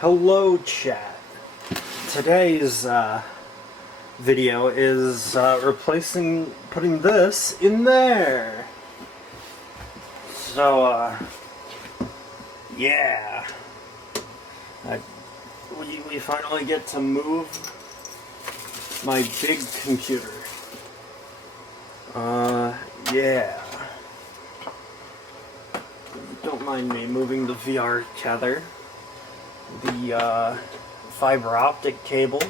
Hello, chat. Today's video is putting this in there. So, yeah. We finally get to move my big computer. Yeah. Don't mind me moving the VR tether. The fiber optic cable,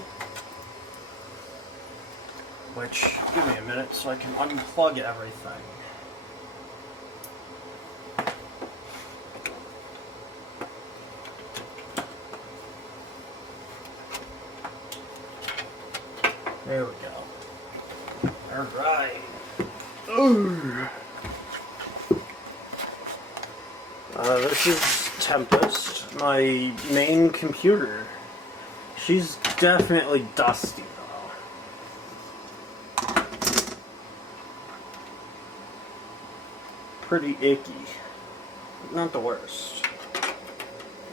which, give me a minute so I can unplug everything. There we go. Alright. This is Tempest, my main computer. She's definitely dusty, though. Pretty icky. Not the worst.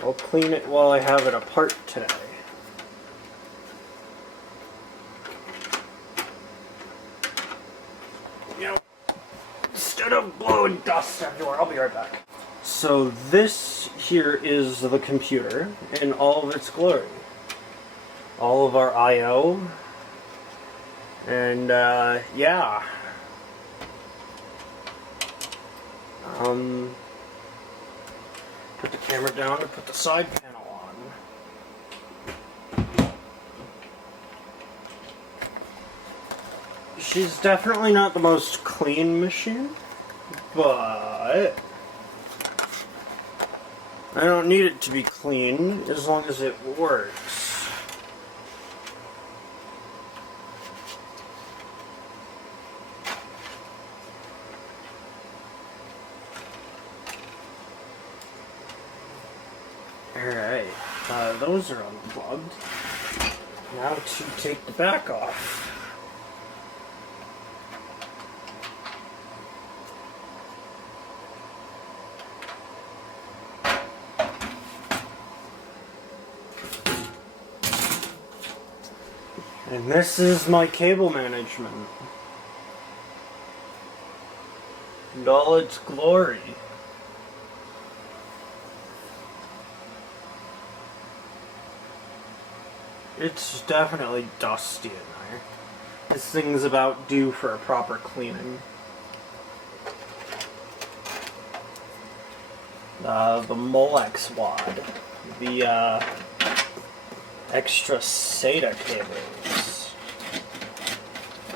I'll clean it while I have it apart today. You know, instead of blowing dust everywhere, I'll be right back. So this here is the computer in all of its glory. All of our I/O, and yeah. Put the camera down and put the side panel on. She's definitely not the most clean machine, but I don't need it to be clean as long as it works. Alright, those are unplugged. Now to take the back off. And this is my cable management. In all its glory. It's definitely dusty in there. This thing's about due for a proper cleaning. The Molex wad. The extra SATA cables.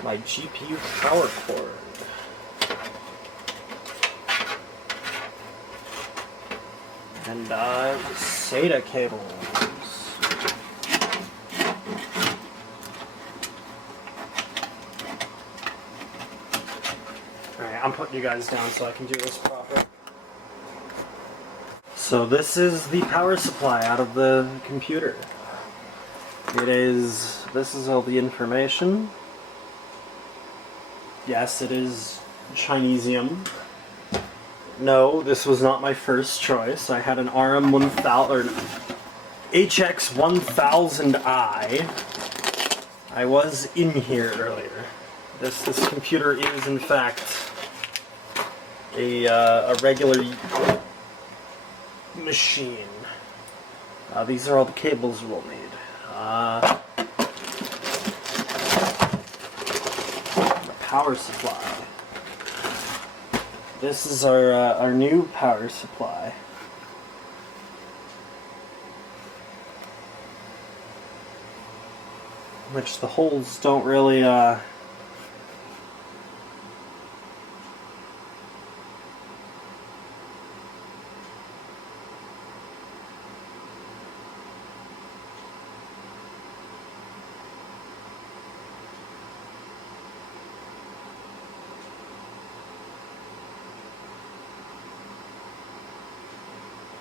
My GPU power cord. And SATA cables. Alright, I'm putting you guys down so I can do this proper. So this is the power supply out of the computer. This is all the information. Yes, it is Chinesium. No, this was not my first choice. I had an RM1000 or HX1000i. I was in here earlier. This computer is in fact a regular machine. These are all the cables we'll need. The power supply. This is our new power supply. Which the holes don't really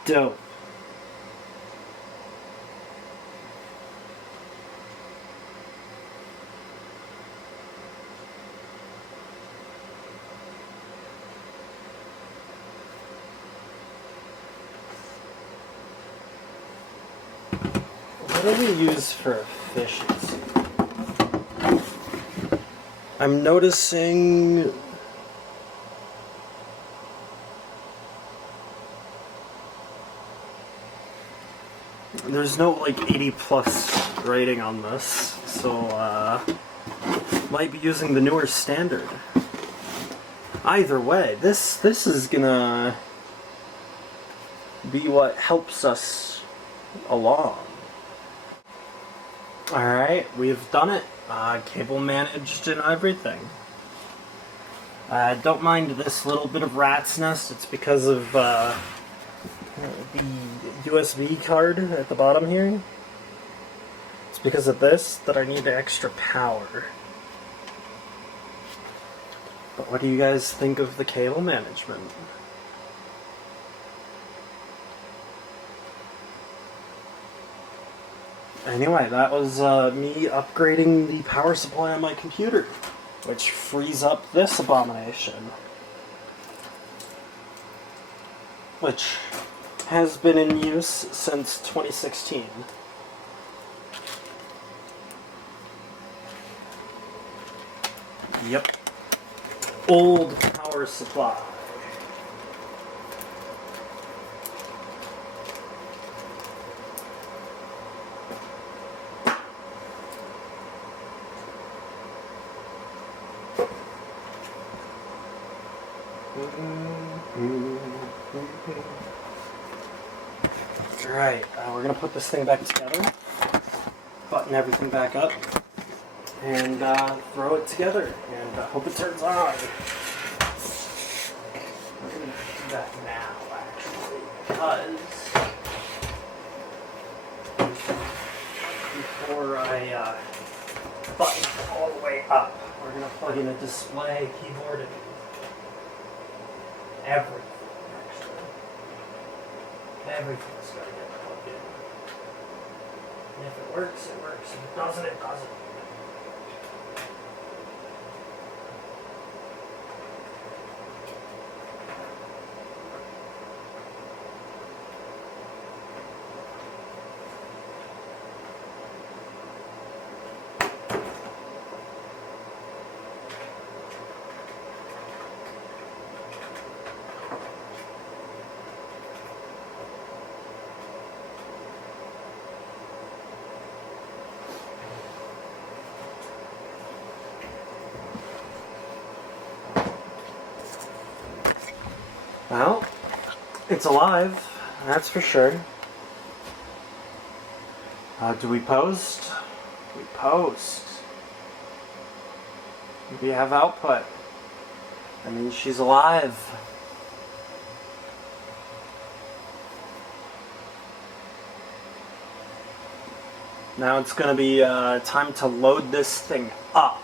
dope. do we use for efficiency? I'm noticing there's no like 80 plus rating on this, so might be using the newer standard. Either way, this is gonna be what helps us along. Alright, we've done it. Cable managed and everything. Don't mind this little bit of rat's nest. It's because of the USB card at the bottom here. It's because of this that I need extra power. But what do you guys think of the cable management? Anyway, that was me upgrading the power supply on my computer, which frees up this abomination, which has been in use since 2016. Yep. Old power supply. Alright, we're going to put this thing back together, button everything back up, and throw it together, and hope it turns on. We're going to do that now, actually, because before I button it all the way up, we're going to plug in a display, keyboard, and everything, actually. Everything's got to get plugged in. And if it works, it works. If it doesn't, it doesn't. Well, it's alive, that's for sure. Do we post? We post. We have output. I mean, she's alive. Now it's going to be time to load this thing up.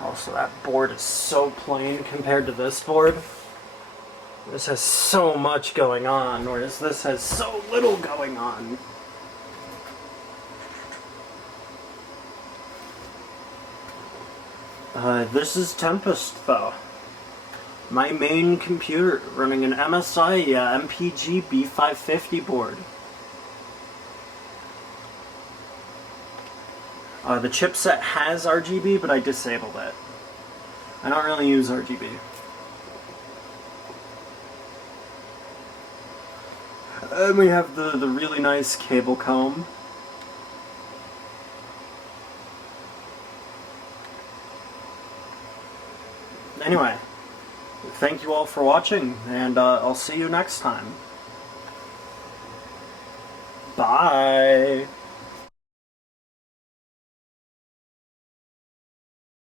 Also, that board is so plain compared to this board. This has so much going on, whereas this has so little going on. This is Tempest, though. My main computer, running an MSI MPG B550 board. The chipset has RGB, but I disabled it. I don't really use RGB. And we have the really nice cable comb. Anyway, thank you all for watching, and I'll see you next time. Bye!